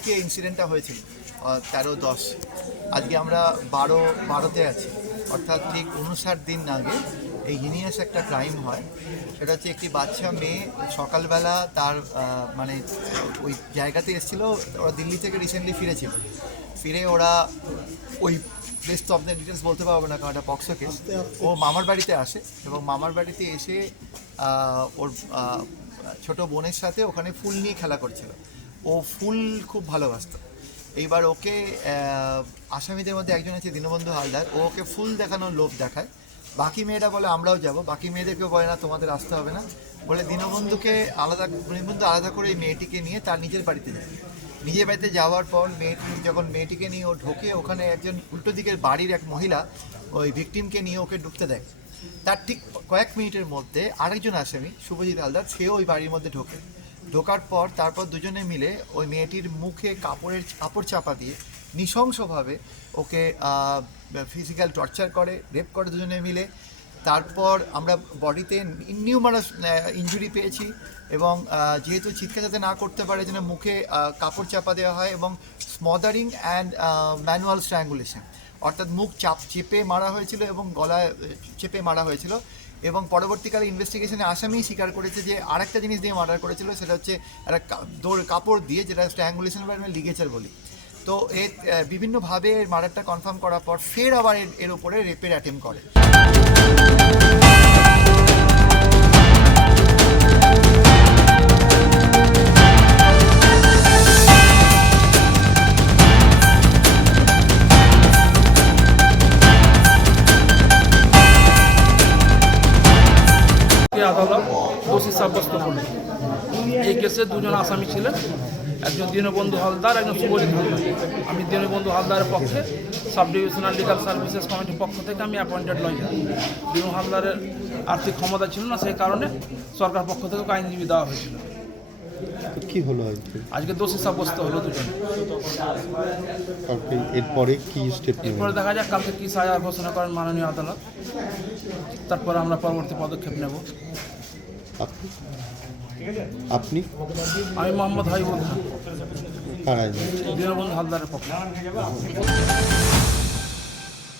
তারিখে ইনসিডেন্টটা হয়েছিল তেরো দশ। আজকে আমরা বারো, বারোতে আছি। অর্থাৎ ঠিক উনষাট দিন আগে এই হিনিয়াস একটা ক্রাইম হয়। সেটা হচ্ছে একটি বাচ্চা মেয়ে সকালবেলা তার মানে ওই জায়গাতে এসেছিল, ওরা দিল্লি থেকে রিসেন্টলি ফিরেছিল। ফিরে ওরা ওই প্লেস তো আপনার ডিটেলস বলতে পারব না, কারণ এটা পক্সো কেস ও মামার বাড়িতে আসে এবং মামার বাড়িতে এসে ওর ছোট বোনের সাথে ওখানে ফুল নিয়ে খেলা করছিল। ও ফুল খুব ভালোবাসতো। এইবার ওকে আসামিদের মধ্যে একজন আছে দীনবন্ধু হালদার, ও ওকে ফুল দেখানোর লোভ দেখায়। বাকি মেয়েরা বলে, আমরাও যাব। বাকি মেয়েদেরকে বলে, না, তোমাদের আসতে হবে না। বলে দীনবন্ধুকে আলাদা, দীনবন্ধু আলাদা করে এই মেয়েটিকে নিয়ে তার নিজের বাড়িতে যায়। নিজের বাড়িতে যাওয়ার পর মেয়েটি, যখন মেয়েটিকে নিয়ে ও ঢোকে, ওখানে একজন উল্টো দিকের বাড়ির এক মহিলা ওই ভিকটিমকে নিয়ে ওকে ঢুকতে দেয়। তার ঠিক কয়েক মিনিটের মধ্যে আরেকজন আসামি, শুভজিৎ হালদার, সেও ওই বাড়ির মধ্যে ঢোকে। ঢোকার পর তারপর দুজনে মিলে ওই মেয়েটির মুখে কাপড়ের, কাপড় চাপা দিয়ে নৃশংসভাবে ওকে ফিজিক্যাল টর্চার করে রেপ করে দুজনে মিলে। তারপর আমরা বডিতে নিউমারাস ইঞ্জুরি পেয়েছি এবং যেহেতু চিৎকার যাতে না করতে পারে যেন মুখে কাপড় চাপা দেওয়া হয় এবং স্মদারিং অ্যান্ড ম্যানুয়াল স্ট্র্যাঙ্গুলেশন অর্থাৎ মুখ চাপ চেপে মারা হয়েছিল এবং গলায়, চেপে মারা হয়েছিল। এবং পরবর্তীকালে ইনভেস্টিগেশনে আসামেই স্বীকার করেছে যে আরেকটা জিনিস দিয়ে মার্ডার করেছিল, সেটা হচ্ছে একটা দৌড়, কাপড় দিয়ে যেটা স্ট্র্যাঙ্গুলেশন বা লিগেচার বলি। তো এর বিভিন্নভাবে মার্ডারটা কনফার্ম করার পর ফের আবার এর- এর উপরে রেপের অ্যাটেম্প করে। কে আদালত দোষী সাব্যস্ত করলেন। এই কেসে দুজন আসামি ছিলেন, একজন দীনবন্ধু হালদার, একজন শুভজিৎ হালদার। আমি দীনবন্ধু হালদারের পক্ষে সাব ডিভিশনাল লিগাল সার্ভিসেস কমিটির পক্ষ থেকে আমি অ্যাপয়েন্টেড লয়ার দীন হালদারের আর্থিক ক্ষমতা ছিল না, সেই কারণে সরকার পক্ষ থেকে আইনজীবী দেওয়া হয়েছিল। কি হলো আজকে? আজকে দোষী সাব্যস্ত হলো দুজন। কালকে এরপরে কি স্টেপ এরপরে দেখা যাক কালকে কী সাজা ঘোষণা করেন মাননীয় আদালত। তারপর আমরা পরবর্তী পদক্ষেপ নেব। আপনি? আপনি? আমি মোহাম্মদ হাইবুল খান। দীনবন্ধু হালদারের পক্ষে।